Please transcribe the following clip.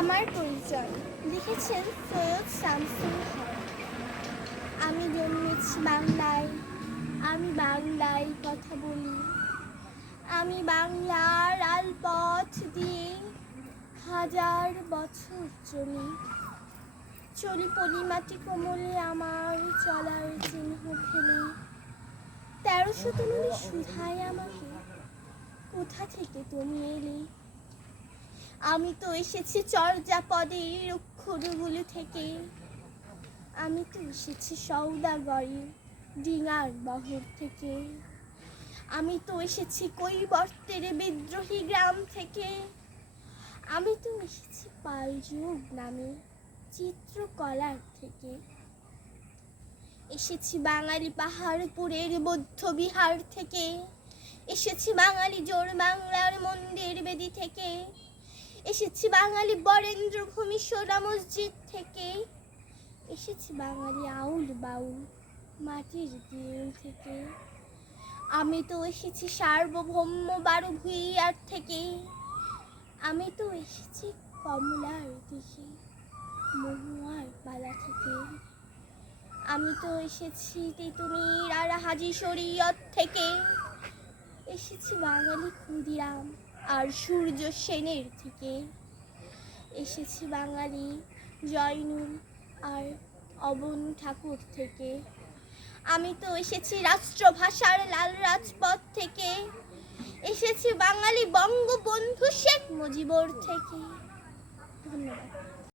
আমার পরিচয় লিখেছেন সৈয়দ শামসুল হক। আমি জন্মেছি বাংলায়, আমি বাংলায় কথা বলি। আমি বাংলার আলপথ দিয়ে হাজার বছর চলি। চলি পলিমাটি কোমলে আমার চলার চিহ্ন ফেলে। 1300 তরুণী শুধায় আমাকে, কোথা থেকে তুমি এলে? আমি তো এসেছি চর্যাপদের অক্ষরগুলো থেকে। আমি তো এসেছি সওদাগরের ডিঙার বহর থেকে। আমি তো এসেছি কৈবর্তের বিদ্রোহী গ্রাম থেকে। আমি তো এসেছি পালযুগ নামে চিত্রকলার থেকে। এসেছি বাঙালি পাহাড়পুরের বৌদ্ধ বিহার থেকে। এসেছি বাঙালি জোর বাংলার মন্দির বেদি থেকে। এসেছি বাঙালি বরেন্দ্র ভূমি সোনা মসজিদ থেকে। এসেছি বাঙালি আউল বাউল মাটির দেউল থেকে। আমি তো এসেছি সার্বভৌম বারো ভূঁইয়ার থেকে। আমি তো এসেছি কমলার দিকে মহুয়ার পালা থেকে। আমি তো এসেছি তেতুনির আর হাজি শরীয়ত থেকে। এসেছি বাঙালি ক্ষুদিরাম আর সূর্য সেনের থেকে। এসেছি বাঙালি জয়নুল আর অবন ঠাকুর থেকে। আমি তো এসেছি রাষ্ট্রভাষার লাল রাজপথ থেকে। এসেছি বাঙালি বঙ্গবন্ধু শেখ মুজিবর থেকে। ধন্যবাদ।